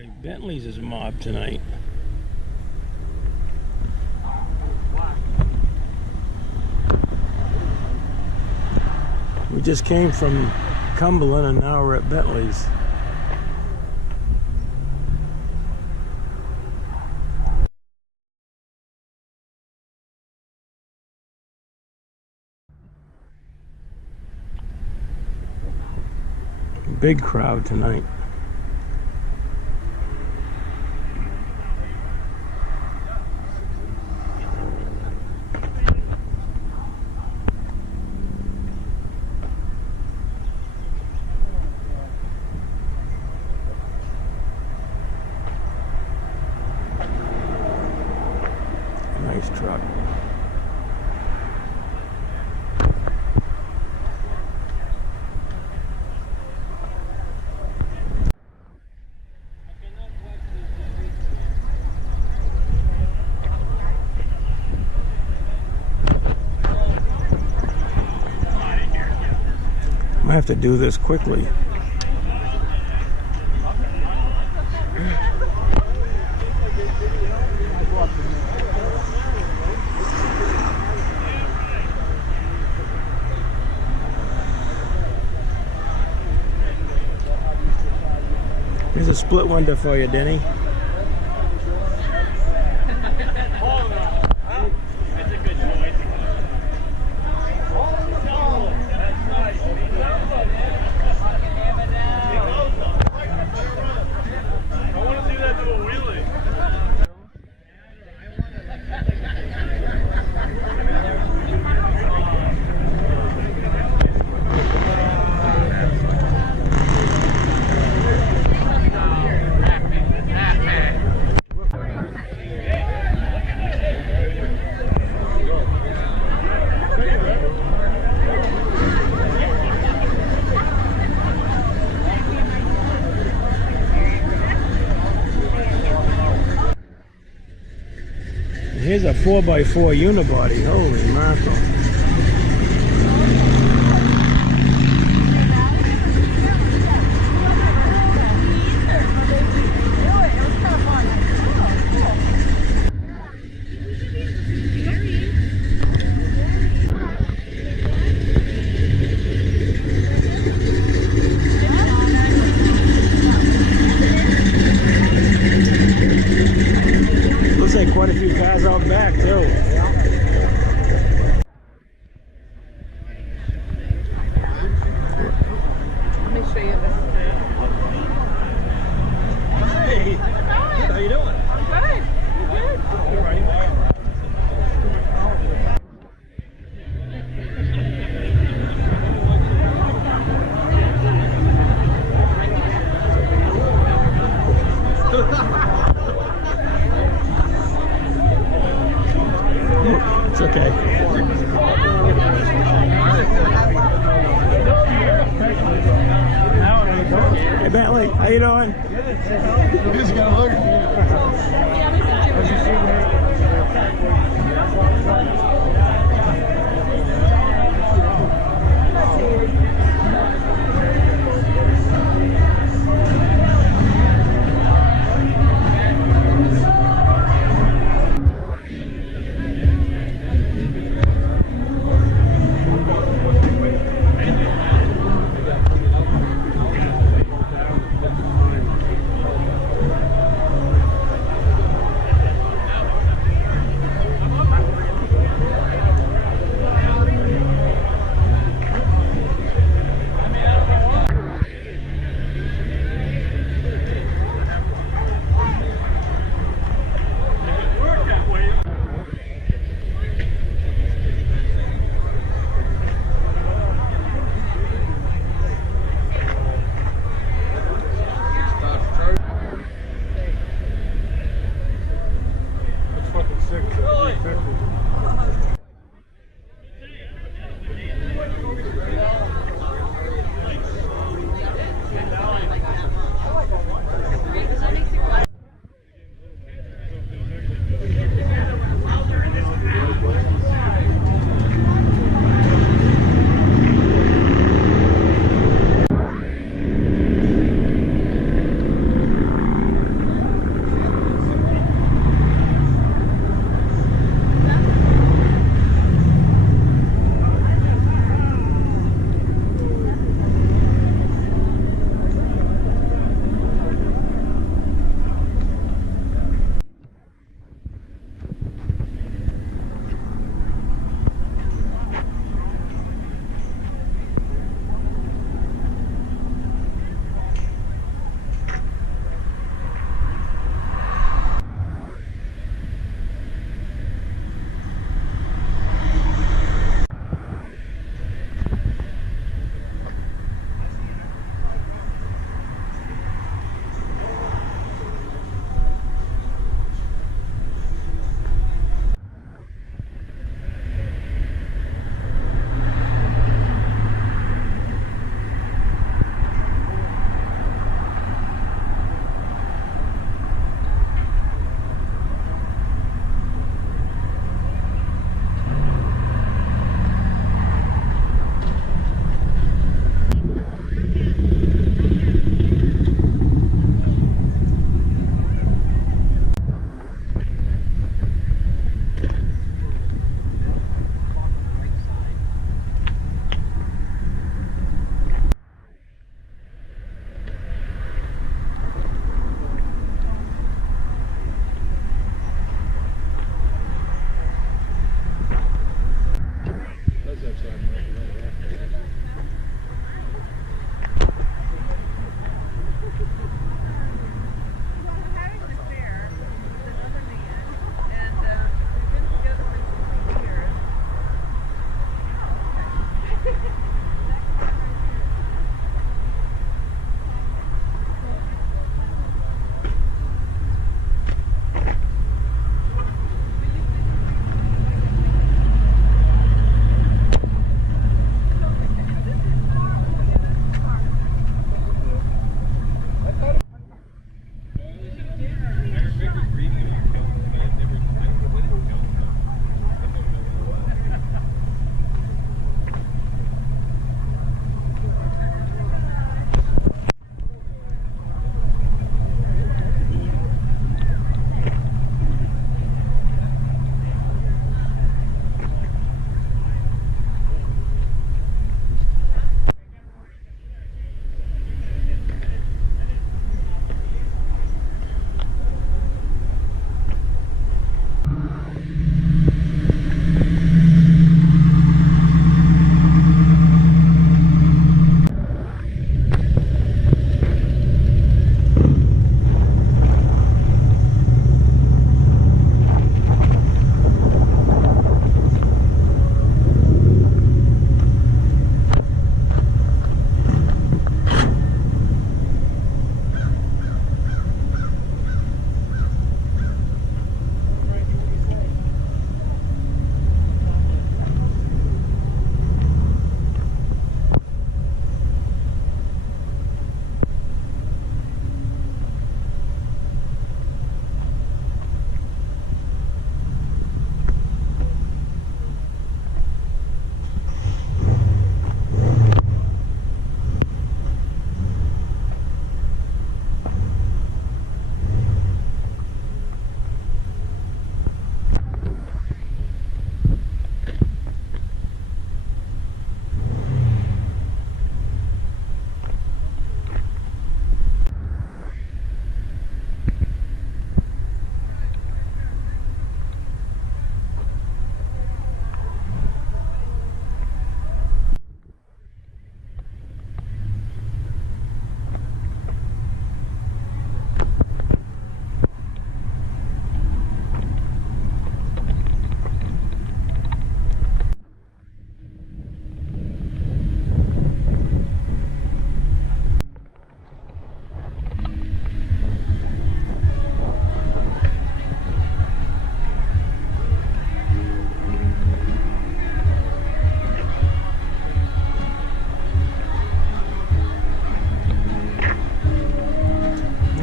boy, Bentleys is mobbed tonight. We just came from Cumberland and now we're at Bentleys. Big crowd tonight. Nice truck. I have to do this quickly. Here's a split window for you, Denny. Here's a 4x4 unibody. Holy mackerel. Looks like quite a few cars out back too. Let me show you this. Hey, how you doing? I'm good. You're good. All right. It's okay. Hey Bentley, how you doing? You just gotta look.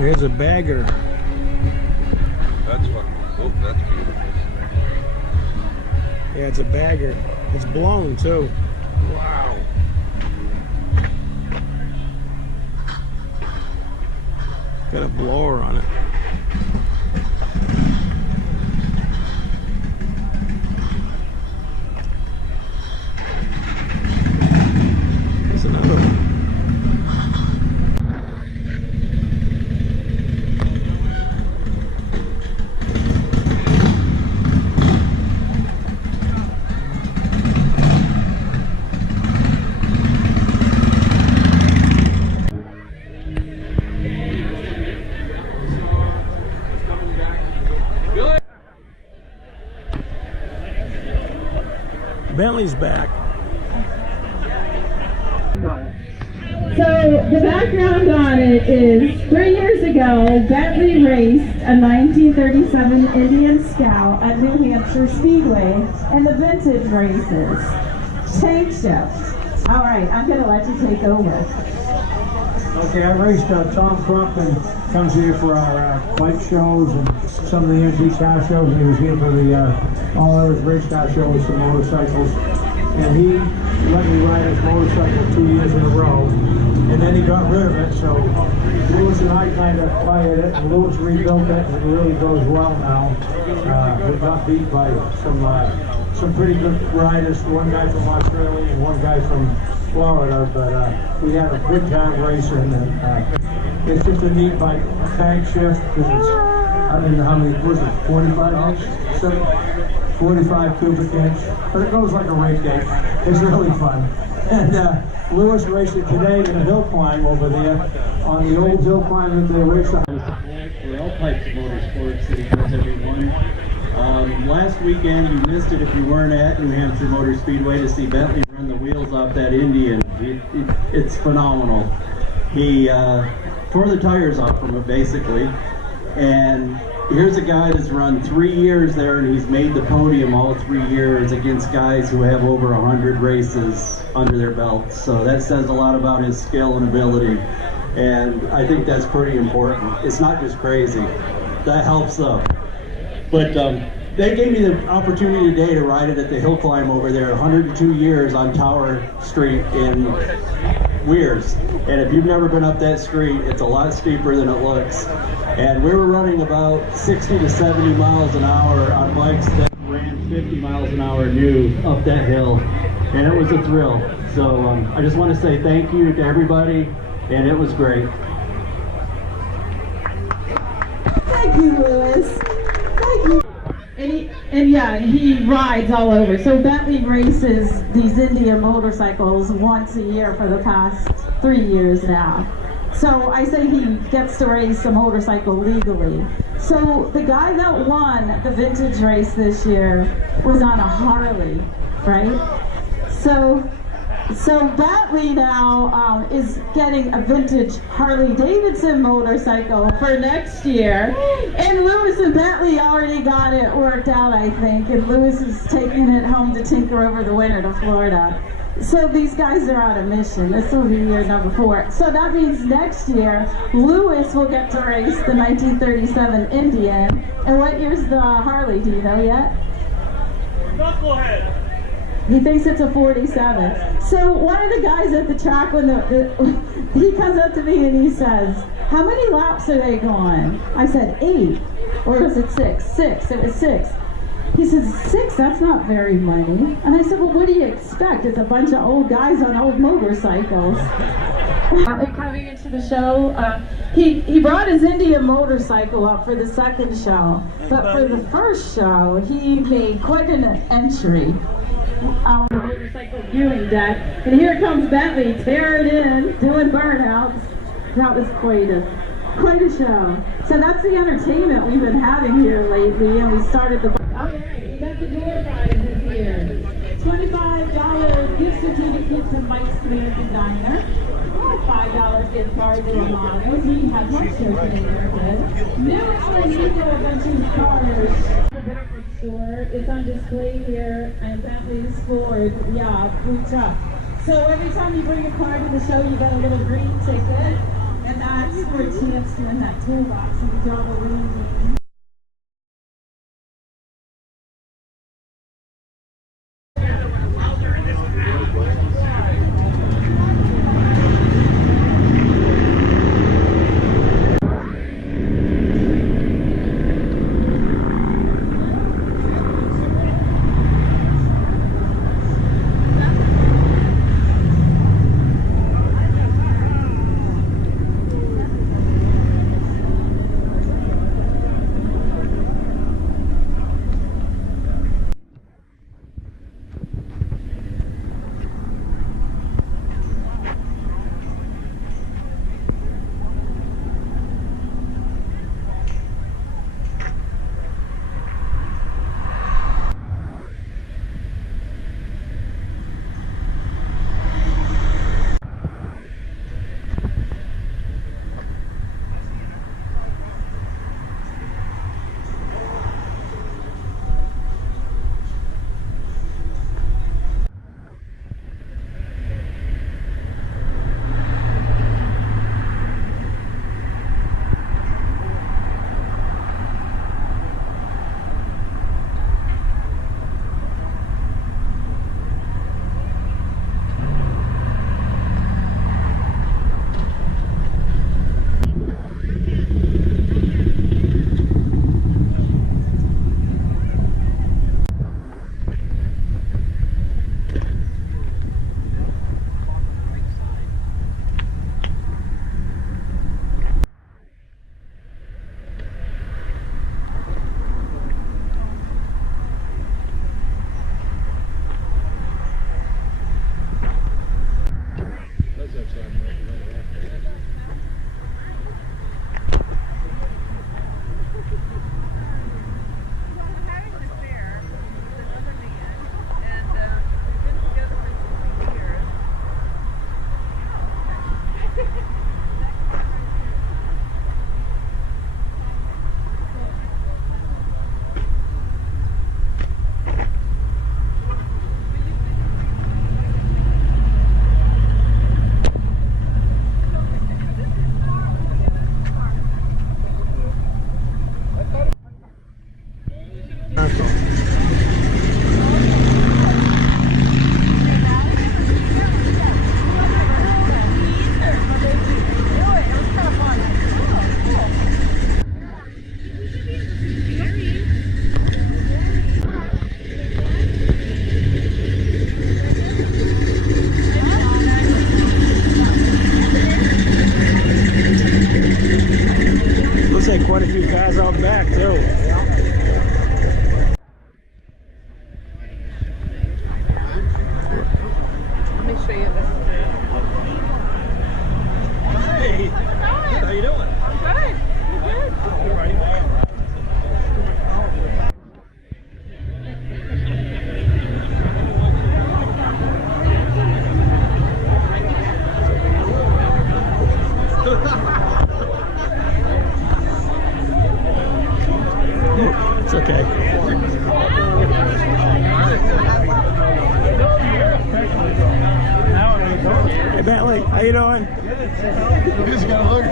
Here's a bagger. That's fucking, oh, that's beautiful. Yeah, it's a bagger. It's blown too. Wow. Got a blower on it. There's another one. Bentley's back. So the background on it is 3 years ago, Bentley raced a 1937 Indian Scout at New Hampshire Speedway in the vintage races. Tank shift. All right, I'm going to let you take over. Okay, I raced Tom Crump and comes here for our bike shows and some of the antique car shows, and he was here for the all other race car show with some motorcycles. And he let me ride his motorcycle 2 years in a row, and then he got rid of it, so Lewis and I kind of fired it, and Lewis rebuilt it, and it really goes well now. We got beat by some pretty good riders, one guy from Australia and one guy from Florida, but we had a good time racing, and it's just a neat bike, tank shift, because it's, I don't know how many, was it 45 inch? 45 cubic inch, but it goes like a rake day. It's really fun. And Lewis raced it today in a hill climb over there, on the old hill climb that they raced on. For all types of motorsports that he does everyone. Last weekend, you missed it if you weren't at New Hampshire Motor Speedway to see Bentley run the wheels off that Indian. It's phenomenal. He tore the tires off from it, basically. And here's a guy that's run 3 years there, and he's made the podium all 3 years against guys who have over 100 races under their belts. So that says a lot about his skill and ability. And I think that's pretty important. It's not just crazy. That helps though. But they gave me the opportunity today to ride it at the hill climb over there, 102 years on Tower Street in Weirs. And if you've never been up that street, it's a lot steeper than it looks. And we were running about 60 to 70 miles an hour on bikes that ran 50 miles an hour new up that hill. And it was a thrill. So I just want to say thank you to everybody, and it was great. Thank you, Lewis. Thank you. And yeah, he rides all over. So Bentley races these Indian motorcycles once a year for the past 3 years now. So I say he gets to race a motorcycle legally. So the guy that won the vintage race this year was on a Harley, right? So Bentley now is getting a vintage Harley-Davidson motorcycle for next year. And Lewis and Bentley already got it worked out, I think. And Lewis is taking it home to tinker over the winter to Florida. So these guys are on a mission. This will be year number 4. So that means next year, Lewis will get to race the 1937 Indian. And what year's the Harley? Do you know yet? Knucklehead. He thinks it's a 47. So one of the guys at the track, when he comes up to me and he says, "How many laps are they going?" I said 8, or was it 6? 6. It was 6. He says, 6? That's not very many. And I said, well, what do you expect? It's a bunch of old guys on old motorcycles. Coming into the show, he brought his Indian motorcycle up for the second show, but for the first show, he made quite an entry on the motorcycle viewing deck. And here comes Bentley, tearing in, doing burnouts. That was quite a show. So that's the entertainment we've been having here lately, and we started the... Alright, we got the door prizes here. $25 gift certificate to Mike's American Diner. $5 gift card to Amano's. We have lunch here today, very good. New Allen Eco Adventures cars. Store. It's on display here, and Bentley's Ford, yeah, food truck. So every time you bring a car to the show, you get a little green ticket. And that's for a chance to in that toolbox and we draw the winning name. Quite a few cars out back too. Let me show you this. Hey, how you doing? I'm good. You good? All right. It's okay. Hey Bentley, how you doing? Just gotta look.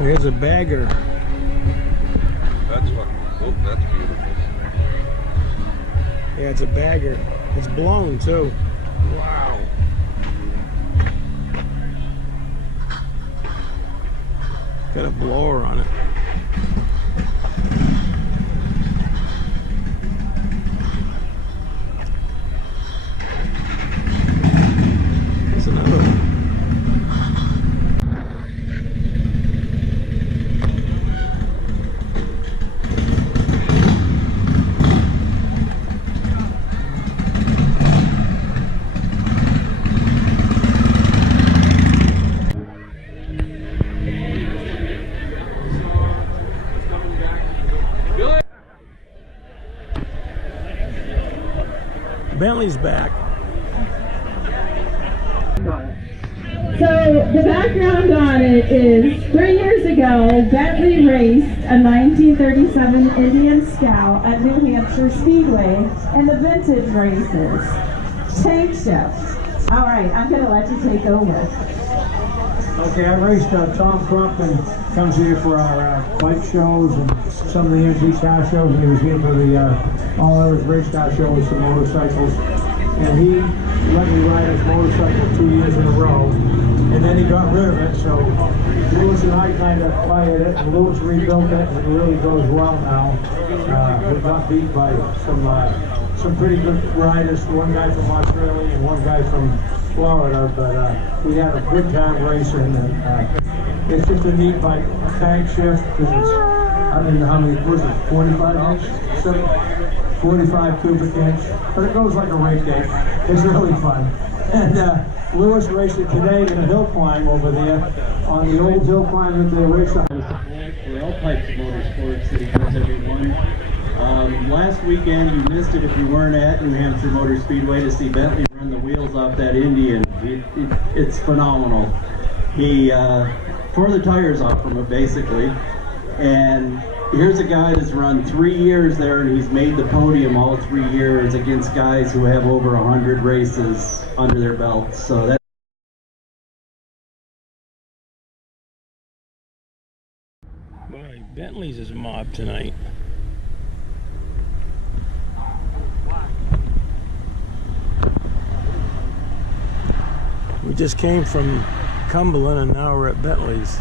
Here's a bagger. That's fucking, oh, that's beautiful. Yeah, it's a bagger. It's blown too. Wow. Got a blower on it. There's another one. Bentley's back. So the background on it is 3 years ago, Bentley raced a 1937 Indian Scout at New Hampshire Speedway in the vintage races. Tank shift. All right, I'm going to let you take over. Okay, I raced Tom Crumpton comes here for our bike shows and some of the MG car shows, and he was here for the All Areas Race Car Show with some motorcycles. And he let me ride his motorcycle 2 years in a row, and then he got rid of it, so Lewis and I kind of fired it, and Lewis rebuilt it, and it really goes well now. We got beat by some pretty good riders, one guy from Australia and one guy from Florida, but we had a good time racing, and it's just a neat bike, tank shift, because it's, I don't know how many, was it 45 inch? 45 cubic inch, but it goes like a rake day. It's really fun. And Lewis raced it today in a hill climb over there, on the old hill climb that they raced on. For all types of motorsports that he does, everyone. Last weekend, you missed it if you weren't at New Hampshire Motor Speedway to see Bentley run the wheels off that Indian. It's phenomenal. He tore the tires off from it, basically. And here's a guy that's run 3 years there, and he's made the podium all 3 years against guys who have over 100 races under their belts. So that. Boy, Bentleys is mobbed tonight. We just came from Cumberland and now we're at Bentleys.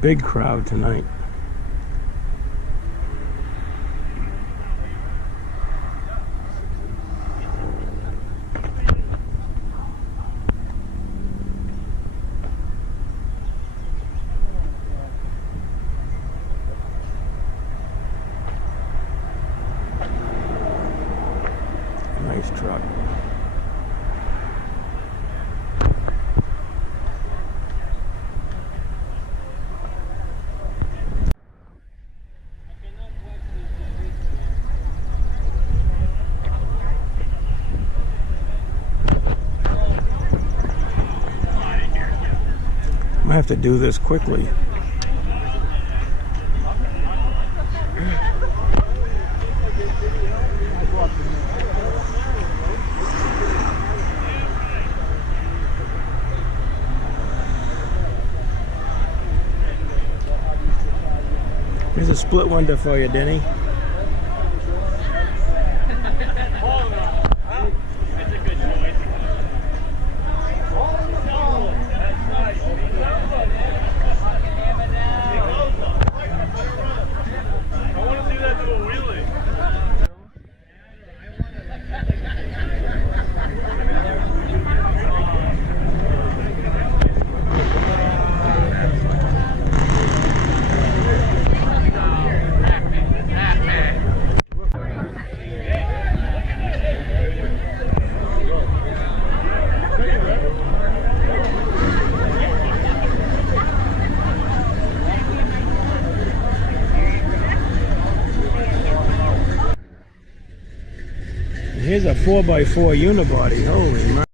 Big crowd tonight. Nice truck. I have to do this quickly. Here's a split window for you, Denny. Here's a 4x4 unibody. Holy